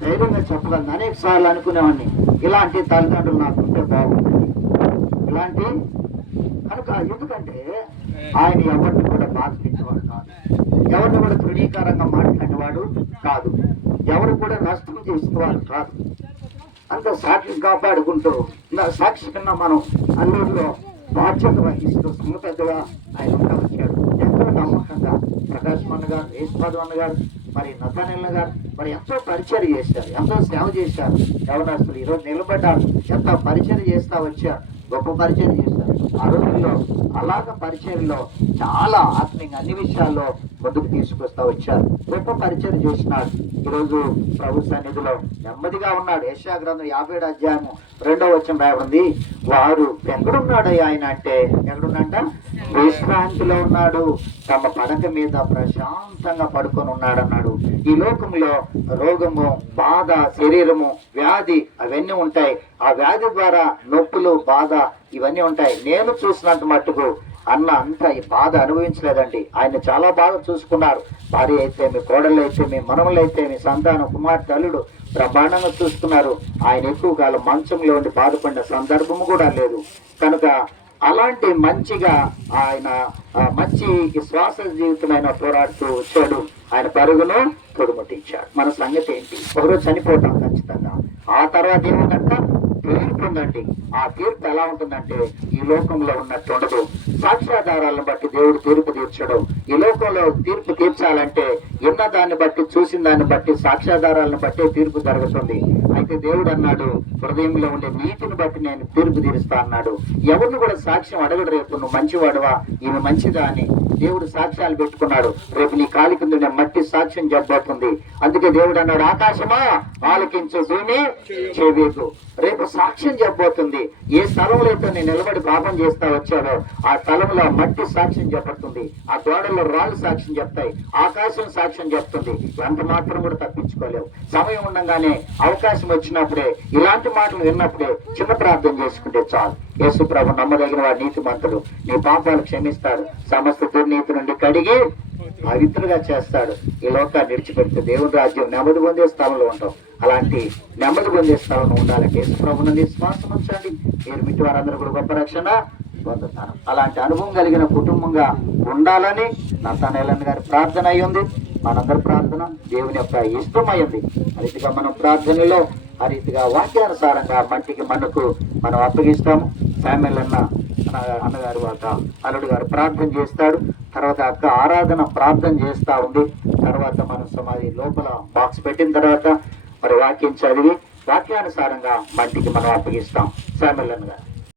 ధైర్యంగా చెప్పగలను. అనేక సార్లు అనుకునేవాడిని ఇలాంటి తల్లిదండ్రులు నాకుంటే బాగుంటుంది. ఇలాంటి కనుక ఎందుకంటే ఆయన ఎవరిని కూడా బాధ పెట్టేవాడు కాదు. ఎవరిని కూడా తృణీకారంగా మాట్లాడేవాడు కాదు. ఎవరు కూడా నష్టం చేసేవాడు కాదు. అంత సాక్షి కాపాడుకుంటూ ఇలా సాక్షి కన్నా మనం అన్నింటిలో బాధ్యత వహిస్తూ సంఘ పెద్దగా ఆయన ఉంటా వచ్చాడు ఎంతో నమ్మకంగా ప్రకాశ్ అన్న గారు యేసుపాదం అన్న గారు మరి నతనెల్ల గారు మరి ఎంతో పరిచయం చేశారు ఎంతో సేవ చేశారు. యవనస్తులు ఈరోజు నిలబడ్డారు. ఎంత పరిచయం చేస్తా వచ్చారు గొప్ప పరిచయం చేశారు. ఆ రోజుల్లో అలాగ పరిచయంలో చాలా ఆత్మీయంగా అన్ని విషయాల్లో ముందుకు తీసుకొస్తా వచ్చారు. గొప్ప పరిచయం చేసినాడు. ఈరోజు ప్రభు సన్నిధిలో నెమ్మదిగా ఉన్నాడు. యశా గ్రంథం యాభై ఏడు అధ్యాయము రెండో వచ్చిన రాయబడింది. వారు ఎక్కడున్నాడు ఆయన అంటే ఎక్కడున్నాడంట? విశ్రాంతిలో ఉన్నాడు. తమ పడక మీద ప్రశాంతంగా పడుకొని ఉన్నాడు అన్నాడు ఈ లోకంలో రోగము బాధ శరీరము వ్యాధి అవన్నీ ఉంటాయి. ఆ వ్యాధి ద్వారా నొప్పులు బాధ ఇవన్నీ ఉంటాయి. నేను చూసినంత మట్టుకు అన్న అంత ఈ బాధ అనుభవించలేదండి. ఆయన చాలా బాగా చూసుకున్నారు. భార్య అయితే మీ కోడళ్ళు అయితే మీ మనములు అయితే మీ సంతానం కుమార్తె అల్లుడు బ్రహ్మాండంగా చూసుకున్నారు. ఆయన ఎక్కువ కాలం మంచంలో ఉండి బాధపడిన సందర్భము కూడా లేదు. కనుక అలాంటి మంచిగా ఆయన మంచి శ్వాస జీవితం ఆయన పోరాడుతూ వచ్చాడు. ఆయన పరుగును పొడుముట్టించాడు మన సంగతి ఏంటి? ఒకరోజు చనిపోతాం ఖచ్చితంగా. ఆ తర్వాత ఏముందంట? తీర్పు ఉందండి. ఆ తీర్పు ఎలా ఉంటుందంటే ఈ లోకంలో ఉన్నట్టు ఉండదు. సాక్ష్యాధారాలను బట్టి దేవుడు తీర్పు తీర్చడు. ఈ లోకంలో తీర్పు తీర్చాలంటే ఉన్న దాన్ని బట్టి చూసిన దాన్ని బట్టి సాక్ష్యాధారాలను బట్టి తీర్పు జరుగుతుంది. అయితే దేవుడు అన్నాడు హృదయంలో ఉండే నీతిని బట్టి నేను తీర్పు తీరుస్తా అన్నాడు. ఎవరిని కూడా సాక్ష్యం అడగడు రేపు నువ్వు మంచివాడువా? ఈమె మంచిదా? అని దేవుడు సాక్ష్యాలు పెట్టుకున్నాడు. రేపు నీ కాలి కింద మట్టి సాక్ష్యం చెప్పబోతుంది అందుకే దేవుడు అన్నాడు ఆకాశమా? ఆలకించు భూమి చెవికు. రేపు సాక్ష్యం చెప్పబోతుంది ఏ స్థలంలో అయితే నేను నిలబడి పాపం చేస్తా వచ్చానో ఆ స్థలంలో మట్టి సాక్ష్యం చెప్పబడుతుంది ఆ గోడల్లో రాళ్ళు సాక్ష్యం చెప్తాయి ఆకాశం సాక్ష్యం చెప్తుంది ఎంత మాత్రం కూడా తప్పించుకోలేవు. సమయం ఉండగానే అవకాశం వచ్చినప్పుడే ఇలాంటి మాటలు విన్నప్పుడే చిన్న ప్రార్థన చేసుకుంటే చాలు. యేసు ప్రభు నమ్మదగిన వాడు నీతి మంతుడు నీ పాపాలు క్షమిస్తాడు. సమస్త దుర్నీతి నుండి కడిగి పవిత్రగా చేస్తాడు. ఈ లోకాన్ని విడిచిపెడితే దేవుని రాజ్యం నెమ్మది పొందే స్థలంలో ఉంటాం. అలాంటి నెమ్మది పొందే స్థలంలో ఉండాలంటే యేసు ప్రభుని విశ్వాసం ఉంచండి. మీరు మిట్టి వారందరూ కూడా గొప్ప రక్షణ పొందుతారు. అలాంటి అనుభవం కలిగిన కుటుంబంగా ఉండాలని నతనేలన్ గారి ప్రార్థన అయ్యింది. ఉంది మనందరి ప్రార్థన దేవుని యొక్క ఇష్టం అయింది ఆ రీతిగా మనం ప్రార్థనలో ఆ రీతిగా వాక్యానుసారంగా మట్టికి మనకు మనం అప్పగిస్తాము. శామ్యుల్ అన్న అన్నగారు ఒక అల్లుడు గారు ప్రార్థన చేస్తాడు. తర్వాత అక్క ఆరాధన ప్రార్థన చేస్తూ ఉంది. తర్వాత మనం సమాధి లోపల బాక్స్ పెట్టిన తర్వాత మరి వాక్యం చదివి వాక్యానుసారంగా మట్టికి మనం అప్పగిస్తాం. శామ్యుల్ అన్న గారు